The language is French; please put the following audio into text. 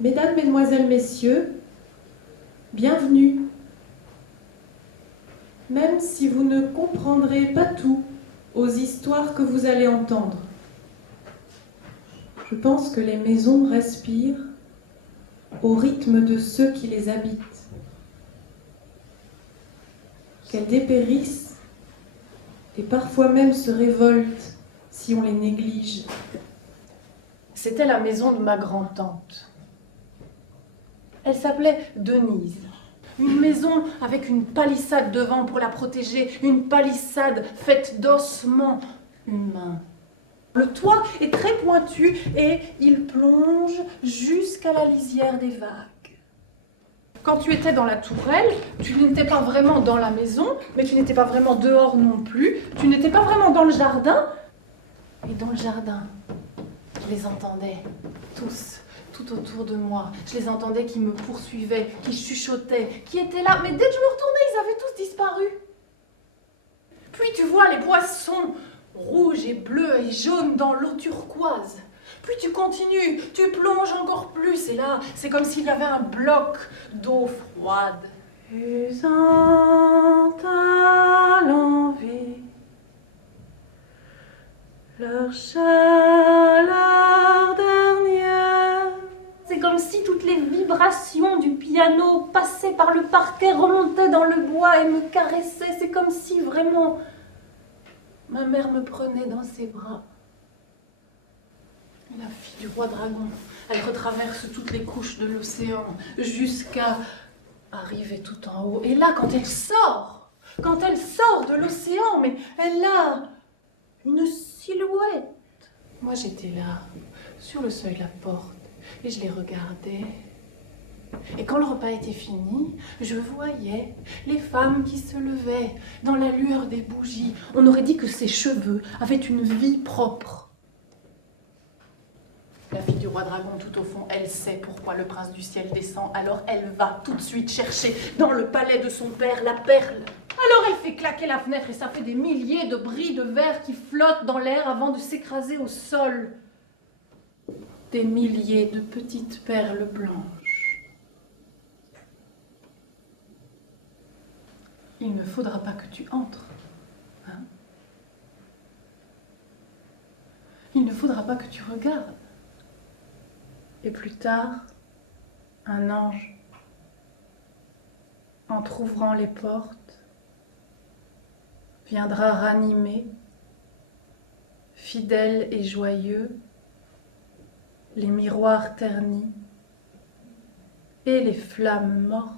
Mesdames, Mesdemoiselles, Messieurs, bienvenue. Même si vous ne comprendrez pas tout aux histoires que vous allez entendre, je pense que les maisons respirent au rythme de ceux qui les habitent. Qu'elles dépérissent et parfois même se révoltent si on les néglige. C'était la maison de ma grand-tante. Elle s'appelait Denise. Une maison avec une palissade devant pour la protéger, une palissade faite d'ossements humains. Le toit est très pointu et il plonge jusqu'à la lisière des vagues. Quand tu étais dans la tourelle, tu n'étais pas vraiment dans la maison, mais tu n'étais pas vraiment dehors non plus. Tu n'étais pas vraiment dans le jardin. Et dans le jardin, je les entendais tous, tout autour de moi. Je les entendais qui me poursuivaient, qui chuchotaient, qui étaient là. Mais dès que je me retournais, ils avaient tous disparu. Puis tu vois les poissons rouges et bleus et jaunes dans l'eau turquoise. Puis tu continues, tu plonges encore plus. Et là, c'est comme s'il y avait un bloc d'eau froide. Usant à l'envie leur chaleur dernière. C'est comme si toutes les vibrations du piano passaient par le parquet, remontaient dans le bois et me caressaient. C'est comme si vraiment ma mère me prenait dans ses bras. La fille du roi dragon, elle retraverse toutes les couches de l'océan jusqu'à arriver tout en haut. Et là, quand elle sort de l'océan, mais elle a une silhouette. Moi, j'étais là, sur le seuil de la porte, et je les regardais. Et quand le repas était fini, je voyais les femmes qui se levaient dans la lueur des bougies. On aurait dit que ses cheveux avaient une vie propre. La fille du roi dragon, tout au fond, elle sait pourquoi le prince du ciel descend. Alors elle va tout de suite chercher dans le palais de son père la perle. Alors elle fait claquer la fenêtre et ça fait des milliers de bris de verre qui flottent dans l'air avant de s'écraser au sol. Des milliers de petites perles blanches. Il ne faudra pas que tu entres. Hein? Il ne faudra pas que tu regardes. Et plus tard, un ange, entr'ouvrant les portes, viendra ranimer, fidèle et joyeux, les miroirs ternis et les flammes mortes